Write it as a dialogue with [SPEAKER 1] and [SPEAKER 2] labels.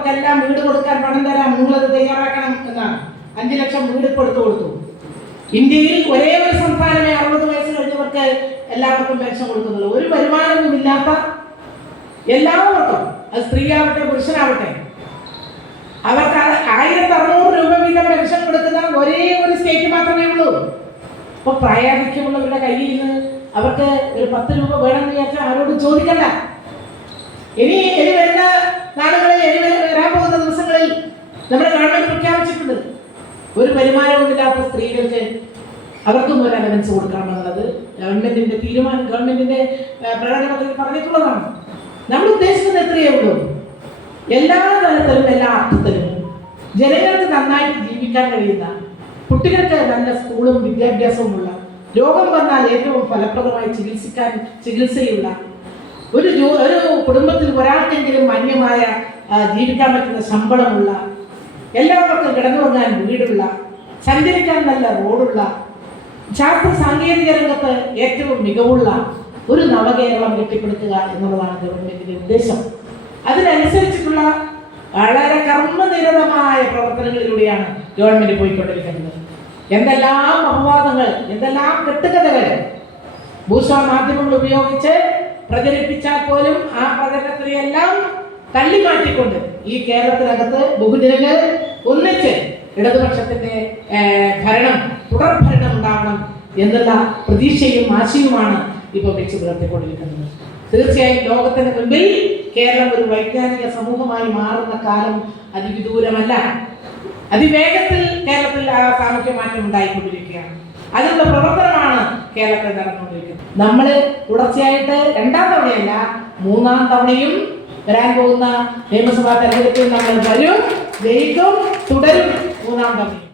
[SPEAKER 1] പാവപ്പെട്ടവർക്കെല്ലാം വീട് കൊടുക്കാൻ പണം തരാം നിങ്ങളത് തയ്യാറാക്കണം എന്നാണ്. അഞ്ചു ലക്ഷം വീട് കൊടുത്തു കൊടുത്തു. ഇന്ത്യയിൽ ഒരേ ഒരു സംസ്ഥാനമേ അറുപത് വയസ്സ് കഴിഞ്ഞവർക്ക് എല്ലാവർക്കും പെൻഷൻ കൊടുക്കുന്നുള്ളൂ. ഒരു വരുമാനവും ഇല്ലാത്ത എല്ലാവർക്കും. അത് സ്ത്രീയാവട്ടെ പുരുഷനാവട്ടെ. അവർക്ക് ആയിരത്തി അറുന്നൂറ് രൂപ വീതം പെൻഷൻ കൊടുക്കുന്ന ഒരേ ഒരു സ്റ്റേറ്റ് മാത്രമേ ഉള്ളൂ. അപ്പൊ പ്രായാധിക്യമുള്ളവരുടെ കയ്യിൽ നിന്ന് അവർക്ക് ഒരു പത്ത് രൂപ വേണമെന്ന് വിചാരിച്ചാൽ ആരോടും ചോദിക്കണ്ട. ഇനി ഇനി വരുന്ന നാളുകളിൽ ഇനി വര- വരാൻ പോകുന്ന ദിവസങ്ങളിൽ നമ്മുടെ ഗവൺമെന്റ് പ്രഖ്യാപിച്ചിട്ടുണ്ട് ഒരു വരുമാനവുമില്ലാത്ത സ്ത്രീകൾക്ക് അവർക്കും ഒരു അലവൻസ് കൊടുക്കണമെന്നുള്ളത് ഗവൺമെന്റിന്റെ തീരുമാനം ഗവൺമെന്റിന്റെ പ്രകടനത്തിൽ പറഞ്ഞിട്ടുള്ളതാണ്. നമ്മൾ ഉദ്ദേശിക്കുന്നത് എത്രയേ ഉള്ളൂ? എല്ലാ തലത്തിലും എല്ലാ അർത്ഥത്തിലും ജനങ്ങൾക്ക് നന്നായിട്ട് ജീവിക്കാൻ കഴിയുന്ന കുട്ടികൾക്ക് നല്ല സ്കൂളും വിദ്യാഭ്യാസവുമുള്ള രോഗം വന്നാൽ ഏറ്റവും ഫലപ്രദമായി ചികിത്സിക്കാൻ ചികിത്സയുള്ള ഒരു ഒരു കുടുംബത്തിൽ ഒരാൾക്കെങ്കിലും മാന്യമായ ജീവിക്കാൻ പറ്റുന്ന ശമ്പളമുള്ള എല്ലാവർക്കും കിടന്നുറങ്ങാൻ വീടുള്ള സഞ്ചരിക്കാൻ നല്ല റോഡുള്ള ശാസ്ത്ര സാങ്കേതിക രംഗത്ത് ഏറ്റവും മികവുള്ള ഒരു നവകേരളം കെട്ടിപ്പടുക്കുക എന്നുള്ളതാണ് ഗവൺമെന്റിന്റെ ഉദ്ദേശം. അതിനനുസരിച്ചിട്ടുള്ള വളരെ കർമ്മനിരതമായ പ്രവർത്തനങ്ങളിലൂടെയാണ് ഗവൺമെന്റ് പോയിക്കൊണ്ടിരിക്കുന്നത്. എന്തെല്ലാം അപവാദങ്ങൾ എന്തെല്ലാം കെട്ടുകഥകൾ ഭൂസ്വാ മാധ്യമങ്ങൾ ഉപയോഗിച്ച് പ്രചരിപ്പിച്ചാൽ പോലും ആ പ്രചരണത്തിനെയെല്ലാം തള്ളിമാറ്റിക്കൊണ്ട് ഈ കേരളത്തിനകത്ത് ബഹുജനങ്ങൾ ഇടതുപക്ഷത്തിന്റെ ഭരണം തുടർ ഭരണം ഉണ്ടാകണം എന്നുള്ള പ്രതീക്ഷയും ആശയവുമാണ് ഇപ്പോൾ വെച്ച് പുലർത്തിക്കൊണ്ടിരിക്കുന്നത്. തീർച്ചയായും ലോകത്തിന് മുമ്പിൽ കേരളം ഒരു വൈജ്ഞാനിക സമൂഹമായി മാറുന്ന കാലം അതിവിദൂരമല്ല. അതിവേഗത്തിൽ കേരളത്തിൽ ആ സാമൂഹ്യ മാറ്റം ഉണ്ടായിക്കൊണ്ടിരിക്കുകയാണ്. അതിനുള്ള പ്രവർത്തനമാണ് കേരളത്തിൽ നടന്നുകൊണ്ടിരിക്കുന്നത്. നമ്മൾ തുടർച്ചയായിട്ട് രണ്ടാം തവണയല്ല മൂന്നാം തവണയും വരാൻ പോകുന്ന നിയമസഭാ തെരഞ്ഞെടുപ്പിൽ നമ്മൾ വരും ജയിക്കും തുടരും. മൂന്നാം തവണയും